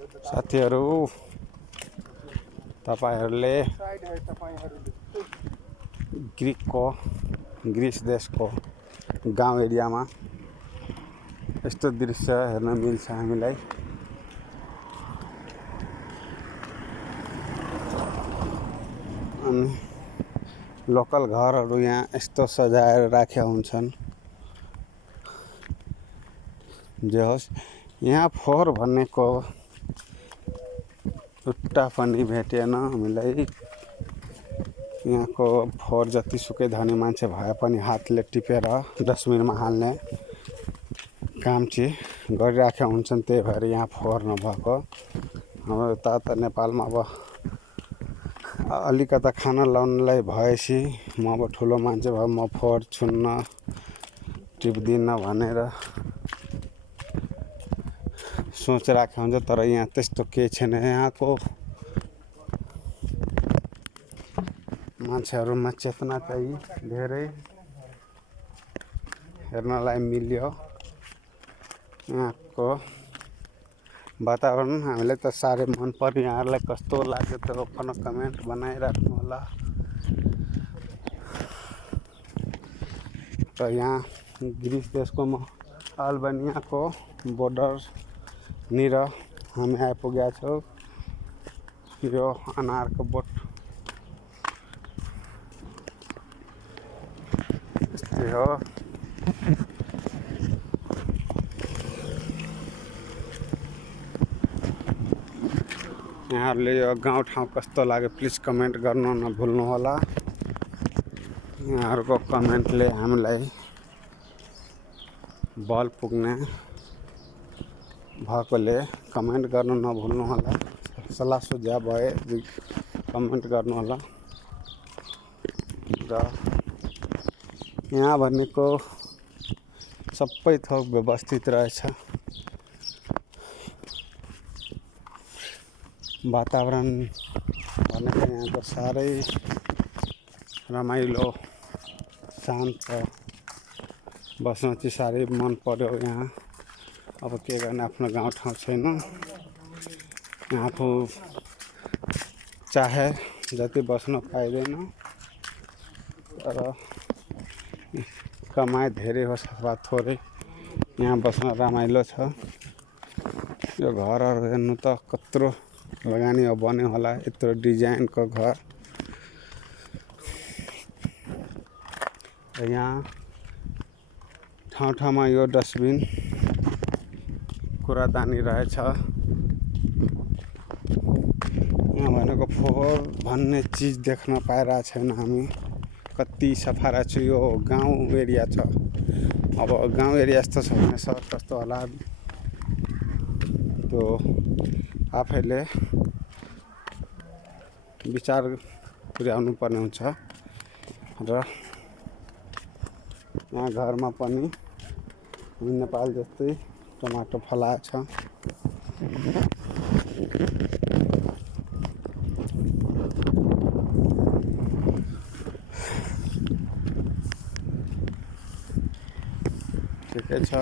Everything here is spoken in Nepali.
साथीहरु तपाईहरुले ग्रीस देशको गाउँ एरियामा यस्तो दृश्य हेर्न मिल्छ हामीलाई। अनि लोकल घरहरु यहाँ यस्तो सजाएर राखेका हुन्छन्। जे होस् यहाँ फोहोर भन्नेको एउटा पनि भेटेन हामीलाई। यहाँको फोहोर जतिसुकै धनी मान्छे भए पनि हातले टिपेर डस्टबिनमा हाल्ने काम चाहिँ गरिराखेका हुन्छन्। त्यही भएर यहाँ फोहोर नभएको। हाम्रो यता त नेपालमा अब अलिकता खाना लाउनलाई भएपछि म अब ठुलो मान्छे भए म फोहोर छुन्न टिप्दिनँ भनेर सोच राखेको हुन्छ। तर यहाँ त्यस्तो केही छैन। यहाँको मान्छेहरुमा चेतना चाहिँ धेरै हेर्नलाई मिल्यो। यहाँको वातावरण हामीलाई त साह्रै मन पर्यो। यहाँहरुलाई कस्तो लाग्यो त अपन कमेन्ट बनाइराख्नु होला। र यहाँ ग्रीस देशको अल्बानियाको बोर्डर निर हामी आइपुगेका छौँ। यो अनारको बोट यस्तै हो। यहाँहरुले यो गाउँठाउँ कस्तो लाग्यो प्लिज कमेन्ट गर्न नभुल्नु होला। यहाँहरुको कमेन्टले हामीलाई बल पुग्ने भएकोले कमेन्ट गर्न नभुल्नु होला। सल्लाह सुझाव भए कमेन्ट गर्नु होला। र यहाँ भनेको सबै थोक व्यवस्थित रहेछ। वातावरण भनेको यहाँको साह्रै रमाइलो शान्त बस्न चाहिँ साह्रै मन पर्यो यहाँ। अब के गर्ने आफ्नो गाउँठाउँ छैन। यहाँ आफू चाहे जति बस्न पाइँदैन। तर कमाइ धेरै होस् अथवा थोरै यहाँ बस्न रमाइलो छ। यो घरहरु हेर्नु त कत्रो लगानी बन्यो होला। यत्रो डिजाइनको घर। यहाँ ठाउँ ठाउँमा यो डस्टबिन कुरादानी रहेछ। यहाँ भनेको फोहोर भन्ने चीज देख्न पाइरहेको छैन हामी। कति सफा रहेछ। यो गाउँ एरिया छ। अब गाउँ एरिया जस्तो छ भने सहर कस्तो होला त्यो आफैले विचार पुर्याउनु पर्ने हुन्छ। र यहाँ घरमा पनि नेपाल जस्तै टमाटर फलाएको छ। ठिकै छ।